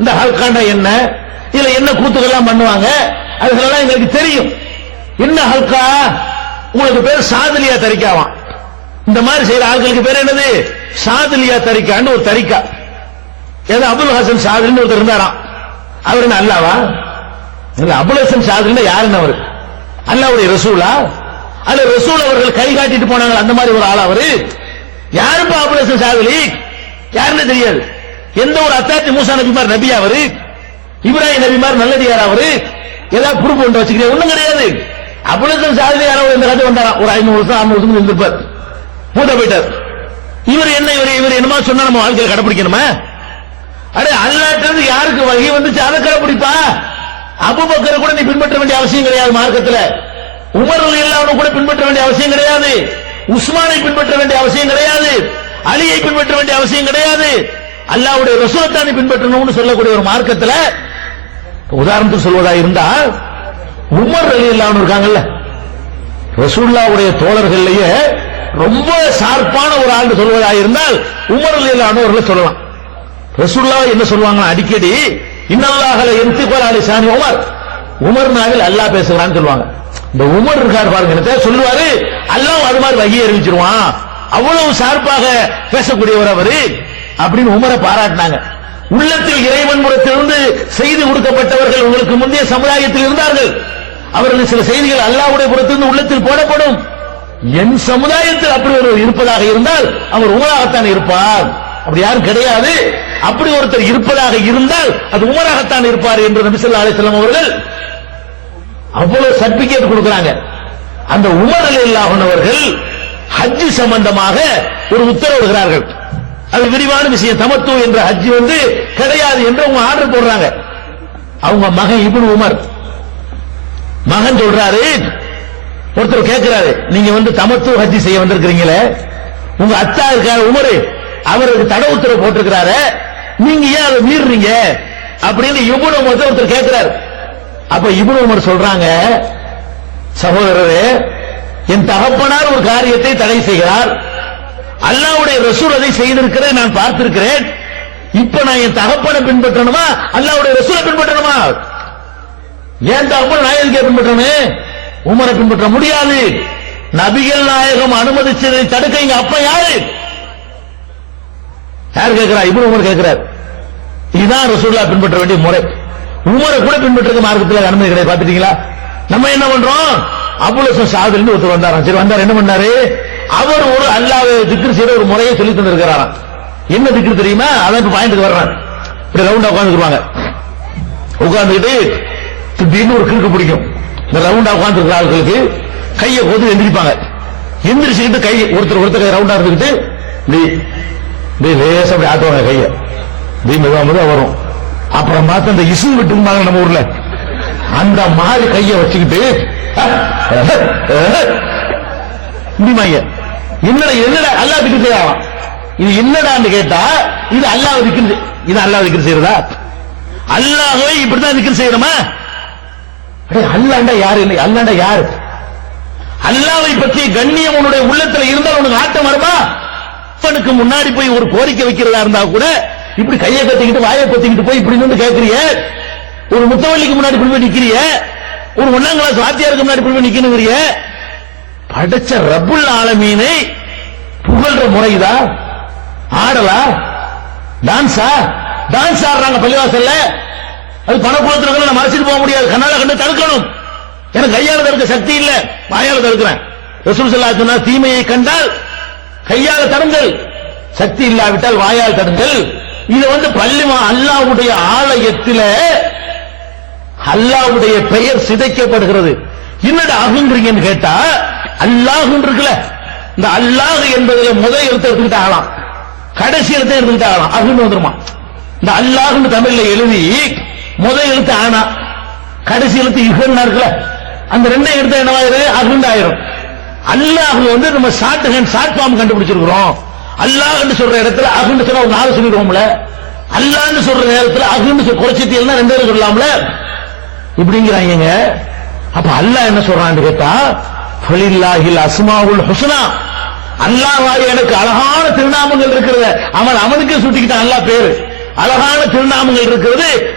இந்த ஹல்காண்டா என்ன? இதுல என்ன கூத்துக்கெல்லாம் பண்ணுவாங்க? அதுக்கெல்லாம் எங்களுக்கு தெரியும். என்ன ஹல்கா? உங்களுக்கு பேர் சாதலியா தரிக்காவாம். இந்த மாதிரி செய்யற ஆட்களுக்கு பேர் என்னது? சாதலியா தரிக்கான்னு ஒரு தரிக்கா. ஏதோ அபுல் ஹசன் சாதலின்னு ஒருத்தர் இருந்தாராம். அவர் என்ன அல்லாவா? இல்ல அபுல் ஹசன் சாதலின்னு யாருன்னு அவர்? அல்லாவுடைய ரசூலா? அல்ல ரசூல் அவர்கள் கை காட்டிட்டு போனாங்க அந்த மாதிரி ஒரு ஆள் அவரு. யாருப்பா அபுல் ஹசன் சாதலி? யாருன்னு தெரியாது. எந்த ஒரு அத்தாத்தி மூசா நபிமார் நபி அவரு? இப்ராஹிம் நபிமார் நல்லடியார் அவரு? ஏதாவது ப்ரூஃப் ஒன்று வச்சுக்கிறேன் ஒண்ணும் கிடையாது. அபுல் ஹசன் யாராவது இந்த காலத்து வந்தாரா? ஒரு ஐநூறு வருஷம் ஆறு வருஷம் இருந்திருப்பார் பூத்த போயிட்டார். இவர் என்ன இவர் இவர் என்னமா சொன்னா நம்ம வாழ்க்கையில கடைபிடிக்கணுமா அடே அல்லாட்ட இருந்து யாருக்கு வகை வந்துச்சு? அதை கடைபிடிப்பா அபுபக்கரை கூட நீ பின்பற்ற வேண்டிய அவசியம் கிடையாது மார்க்கத்துல. உமர் இல்லாம கூட பின்பற்ற வேண்டிய அவசியம் கிடையாது. உஸ்மானை பின்பற்ற வேண்டிய அவசியம் கிடையாது. அலியை பின்பற்ற வேண்டிய அவசியம் கிடையாது. அல்லாவுடைய ரசூலத்தானி பின்பற்றணும்னு சொல்லக்கூடிய ஒரு மார்க்கத்தில் உதாரணத்துக்கு சொல்வதா இருந்தால் உமர் அலி இல்லாமல் இருக்காங்கல்ல ரசூல்லாவுடைய தோழர்கள்லயே ரொம்ப சார்பான ஒரு ஆண்டு சொல்வதா இருந்தால் உமர் அலி இல்லாமல் சொல்லலாம். ரசூல்லா என்ன சொல்லுவாங்க அடிக்கடி இன்னல்லாகல எந்திகோல் அலி சாமி உமர். உமர் நாவில் அல்லாஹ் பேசுகிறான்னு சொல்லுவாங்க. இந்த உமர் இருக்கார் பாருங்க சொல்லுவாரு? அல்லாஹ் அது மாதிரி வகையை அறிவிச்சிருவான். அவ்வளவு சார்பாக பேசக்கூடியவர் அவரு. அப்படின்னு உமரை பாராட்டினாங்க. உள்ளத்தில் இறைவன் புறத்திலிருந்து செய்தி கொடுக்கப்பட்டவர்கள் உங்களுக்கு முந்தைய சமுதாயத்தில் இருந்தார்கள். அவர்கள் சில செய்திகள் அல்லாவுடைய புறத்திலிருந்து உள்ளத்தில் போடப்படும். என் சமுதாயத்தில் அப்படி ஒருவர் இருப்பதாக இருந்தால் அவர் உமராகத்தான் இருப்பார். அப்படி யாரும் கிடையாது. அப்படி ஒருத்தர் இருப்பதாக இருந்தால் அது உமராகத்தான் இருப்பார் என்று நபி ஸல்லல்லாஹு அவர்கள் அவ்வளவு சர்டிபிகேட் கொடுக்கறாங்க. அந்த உமர் அலில்லாஹ் அவர்கள் ஹஜ் சம்பந்தமாக ஒரு உத்தரவிடுகிறார்கள். அது விரிவான விஷயம். தமத்து என்ற ஹஜ் வந்து கிடையாது என்று அவங்க ஆர்டர் போடுறாங்க. அவங்க மகன் இபுன் உமர். மகன் சொல்றாரு ஒருத்தர் கேட்கிறாரு நீங்க வந்து தமத்து ஹஜ்ஜி செய்ய வந்திருக்கிறீங்களே? உங்க அத்தா இருக்காரு உமரு. அவருக்கு தட உத்தரவு போட்டிருக்கிறாரு. நீங்க ஏன் அதை மீறுறீங்க? அப்படின்னு இபுன் உமர் ஒருத்தர் கேட்கிறாரு அப்ப இபுன் உமர் சொல்றாங்க சகோதரரே என் தகப்பனார் ஒரு காரியத்தை தடை செய்கிறார். அல்லாவுடைய ரசூல் அதை செய்திருக்கிறேன் நான் பார்த்திருக்கிறேன். இப்ப நான் என் தகப்பனை பின்பற்றணுமா? அல்லாவுடைய ரசூலை பின்பற்றணுமா? ஏன் தகப்பன் நாயகத்தை பின்பற்றணும்? உமரை பின்பற்ற முடியாது. நபிகள் நாயகம் அனுமதிச்சதை தடுக்க இங்க அப்ப யாரு? யார் கேட்கிறா இப்னு உமர் கேட்கிறார். இதுதான் ரசூல்லா பின்பற்ற வேண்டிய முறை. உமரை கூட பின்பற்றது மார்க்கத்தில் அனுமதி கிடையாது. பாத்துட்டீங்களா நம்ம என்ன பண்றோம்? அபுலசன் சாதுன்னு ஒருத்தர் வந்தாராம். சரி வந்தார். என்ன பண்ணாரு? அவர் ஒரு அல்லாவை திக்ரு செய்யற ஒரு முறையை சொல்லி தந்திருக்கிறாராம். என்ன திக்ரு தெரியுமா? அதான் இப்ப பாயிண்ட்க்கு வர்றான் இப்படி ரவுண்டா உட்காந்துருவாங்க உட்காந்துக்கிட்டு திடீர்னு ஒரு கிறுக்கு பிடிக்கும். இந்த ரவுண்டா உட்காந்துருக்கிற ஆட்களுக்கு கையை கொத்து எந்திரிப்பாங்க. எந்திரிச்சுக்கிட்டு கை ஒருத்தர் ஒருத்தர் ரவுண்டா இருந்துக்கிட்டு நீ லேசா அப்படி ஆட்டுவாங்க கையை. தீ மெதுவா மெதுவா வரும். அப்புறம் பார்த்து அந்த இசு விட்டுருந்தாங்க நம்ம ஊர்ல. அந்த மாதிரி கையை வச்சுக்கிட்டு முடியுமாங்க என்னடா என்னடா அல்லாஹ் திக்கு செய்யலாம் இது என்னடான்னு கேட்டா இது அல்லாஹ் திக்கு இது அல்லாஹ் திக்கு செய்யறதா? அல்லாஹ்வை இப்படிதான் திக்கு செய்யணுமா? அடே, அல்லாண்டா யாரு இல்லை அல்லாண்டா யாரு? அல்லாவை பற்றிய கண்ணியம் உன்னுடைய உள்ளத்துல இருந்தால் உனக்கு ஆட்டம் வருமா? அப்பனுக்கு முன்னாடி போய் ஒரு கோரிக்கை வைக்கிறதா இருந்தா கூட இப்படி கையை கத்திக்கிட்டு வாயை கொத்திக்கிட்டு போய் இப்படி நின்று கேட்கறிய ஒரு முத்தவள்ளிக்கு முன்னாடி போய் நிக்கிறிய? ஒரு ஒன்னாம் கிளாஸ் வாத்தியாருக்கு முன்னாடி போய் நிக்கணுங்கிறிய படைச்ச ரபுல் ஆலமீனை புகழ்ற முறைதா? ஆடலா? டான்ஸா? டான்ஸ் ஆடுறாங்க பள்ளிவாசல்ல. அது பணப்புலத்துல நம்ம மறைச்சிட்டு போக முடியாது. கண்ணால கண்டு தடுக்கணும். எனக்கு கையால தடுக்க சக்தி இல்ல. வாயால தடுக்கிறேன். ரசூல் சொல்லா சொன்னா தீமையை கண்டால் கையால தடுங்கள். சக்தி இல்லாவிட்டால் வாயால் தடுங்கள். இது வந்து பள்ளி அல்லாவுடைய ஆலயத்தில் அல்லாவுடைய பெயர் சிதைக்கப்படுகிறது. என்னடா ஆகுன்றீங்கன்னு கேட்டா அல்லாஹ் இருக்குல்ல இந்த அல்லாஹ் என்பதுல முதல் எழுத்து எடுத்துக்கிட்டு ஆகலாம். கடைசி எழுத்து எடுத்துக்கிட்டு ஆகலாம். அகுன்னு வந்துருமா? இந்த அல்லாஹ்னு தமிழ்ல எழுதி முதல் எழுத்து ஆனா கடைசி எழுத்து இகன்னா இருக்குல்ல அந்த ரெண்டே எடுத்து என்னவாயிரு? அகுண்டு ஆயிரும் அல்லாஹ் வந்து நம்ம ஷார்ட் ஹேண்ட் ஷார்ட் ஃபார்ம் கண்டுபிடிச்சிருக்கிறோம் அல்லாஹ்னு சொல்ற இடத்துல அகுன்னு சொன்னா ஒரு நாலு சொல்லிடுவோம்ல. அல்லாஹ்னு சொல்ற நேரத்தில் அகுன்னு சொல்லி குறைச்சிட்டீங்கன்னா ரெண்டு பேரும் சொல்லலாம்ல இப்படிங்கிறாங்க அப்ப அல்லாஹ் என்ன சொல்றான்னு கேட்டா ஃபலில்லாஹில் அஸ்மாவுல் ஹுஸ்னா. அல்லாஹ் எனக்கு அழகான திருநாமங்கள் இருக்கிறது. அவன் அவனுக்கே சுட்டிக்கிட்டான் அல்லாஹ் பேரு. அழகான திருநாமங்கள் இருக்கிறது.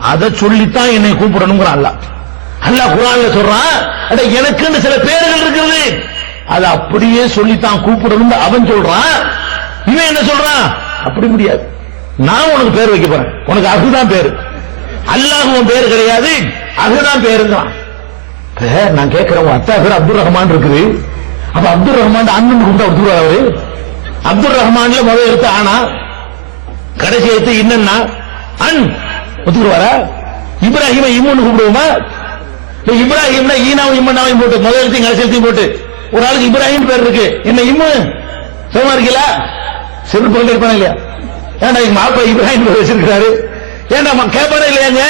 அதை சொல்லித்தான் என்னை கூப்பிடணுங்கிற அல்லாஹ். அல்லாஹ் குர்ஆன்ல சொல்றான் அட எனக்குன்னு சில பேர்கள் இருக்கிறது. அதை அப்படியே சொல்லித்தான் கூப்பிடணும் அவன் சொல்றான். இவன் என்ன சொல்றான்? அப்படி முடியாது. நான் உனக்கு பேர் வைக்க போறேன். உனக்கு அகுதான் பேரு. அல்லாஹ் உன் பேர் கிடையாது. அகுதான் பேருங்கிறான். நான் கேட்கிறேன் அத்தா பேர் அப்துல் ரஹ்மான் இருக்குது. அப்ப அப்துல் ரஹ்மான் அண்ணன் கூப்பிட்டா அப்துல் அவரு. அப்துல் ரஹ்மான்ல முதல் எழுத்து ஆனா கடைசி எழுத்து இன்னன்னா அன் ஒத்துக்குவாரா இப்ராஹிம இம்முன்னு கூப்பிடுவோமா? இப்ராஹிம்னா ஈனாவும் இம்மனாவையும் போட்டு முதல் எழுத்தையும் கடைசி எழுத்தையும் போட்டு. ஒரு ஆளுக்கு இப்ராஹிம் பேர் இருக்கு. என்ன இம்மு? சும்மா இருக்கீங்களா? செருப்பு கொண்டு இருப்பானா இல்லையா? ஏன்டா எங்க மாப்பா இப்ராஹிம் பேர் வச்சிருக்கிறாரு? ஏன்டா கேட்பாரா இல்லையாங்க?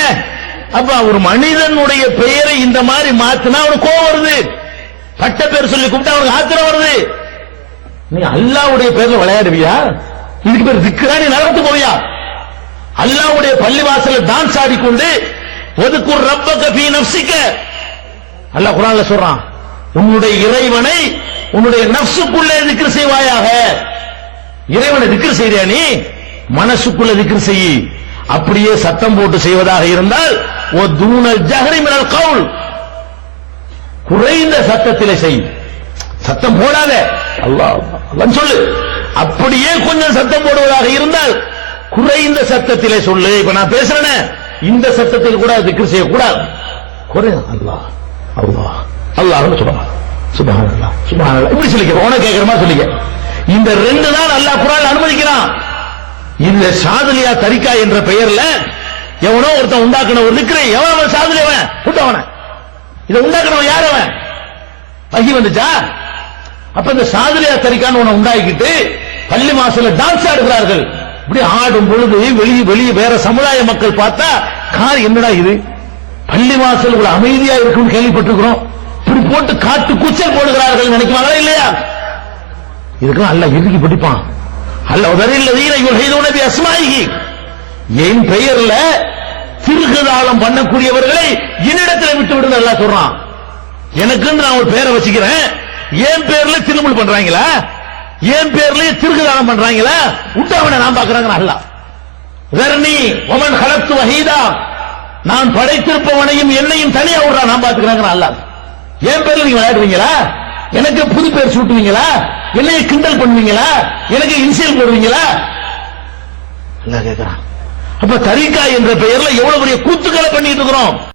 அப்ப ஒரு மனிதனுடைய பெயரை இந்த மாதிரி மாத்தினா அவனுக்கு கோவம் வருது. பட்ட பேர் சொல்லி கூப்பிட்டா அவனுக்கு ஆத்திரம் வருது. நீ அல்லாவுடைய பேர்ல விளையாடுவியா? இதுக்கு பேர் திக்கிறா நீ நரகத்து போவியா? அல்லாவுடைய பள்ளிவாசல டான்ஸ் ஆடிக்கொண்டு ஒதுக்கு ரப்ப கபி நப்சிக்க அல்லாஹ் குரான்ல சொல்றான் உன்னுடைய இறைவனை உன்னுடைய நப்சுக்குள்ளே திக்ர் செய்வாயாக. இறைவனை திக்ர் செய்றியா நீ? மனசுக்குள்ள திக்ர் செய். அப்படியே சத்தம் போட்டு செய்வதாக இருந்தால் ஓ கவுல் குறைந்த சத்தத்திலே செய். சத்தம் போடாத. அல்லாஹ் சொல்லு. அப்படியே கொஞ்சம் சத்தம் போடுவதாக இருந்தால் குறைந்த சத்தத்திலே சொல்லு. இப்ப நான் பேசுறேனே. இந்த சத்தத்தில் கூட திக்கு செய்யக்கூடாது. குறை அல்லாஹ் அல்லாஹ் அல்லாஹ்னு சொல்லலாம். சுபஹானல்லாஹ் சுபஹானல்லாஹ். இப்படி சொல்லிக்க உனக்கு கேட்கிற சொல்லிக்க. இந்த ரெண்டு தான் அல்லாஹ் குரான் அனுமதிக்கிறான். இந்த சாதலியா தரிக்கா என்ற பெயர்ல எவனோ ஒருத்தன் உண்டாக்குன ஒரு நிக்கிற எவன் அவன் சாதலியவன் கூட்டவன இதை உண்டாக்குனவன் யார் அவன்? பகி வந்துச்சா? அப்ப இந்த சாதலியா தறிக்கான்னு உன உண்டாக்கிட்டு பள்ளி மாசத்துல டான்ஸ் ஆடுகிறார்கள். இப்படி ஆடும் பொழுது வெளியே வெளியே வேற சமுதாய மக்கள் பார்த்தா கார் என்னடா இது? பள்ளி வாசல் இவ்வளவு அமைதியா இருக்கும்னு கேள்விப்பட்டிருக்கிறோம். இப்படி போட்டு காட்டு கூச்சல் போடுகிறார்கள் நினைக்குவாங்களா இல்லையா? இதுக்கெல்லாம் அல்ல இறுக்கி பிடிப்பான். அல்ல உதறில்லதீன யுல்ஹிதுன உடனே அஸ்மாயி என் பெயர்ல திருகுதாளம் பண்ணக்கூடியவர்களை என்னிடத்தில் விட்டு விடுங்க எல்லாம் சொல்றான். எனக்குன்னு நான் ஒரு பேரை வச்சுக்கிறேன். என் பேர்ல திருமுள் பண்றாங்களா? என் பேர்ல திருகுதாளம் பண்றாங்களா? உட்டாவனை நான் பாக்குறாங்க அல்ல. தர்னி ஒமன் ஹலத்து வகைதா நான் படைத்திருப்பவனையும் என்னையும் தனியா விடுறா நான் பாத்துக்கிறாங்க அல்ல. என் பேர்ல நீங்க விளையாடுவீங்களா? எனக்கு புது பேர் சூட்டுவீங்களா? என்னைய கிண்டல் பண்ணுவீங்களா? எனக்கு இன்சியல் போடுவீங்களா? அல்லாஹ் அப்ப தரிக்கா என்ற பெயர்ல எவ்வளவு பெரிய கூத்துக்களை பண்ணிட்டு இருக்கிறோம்?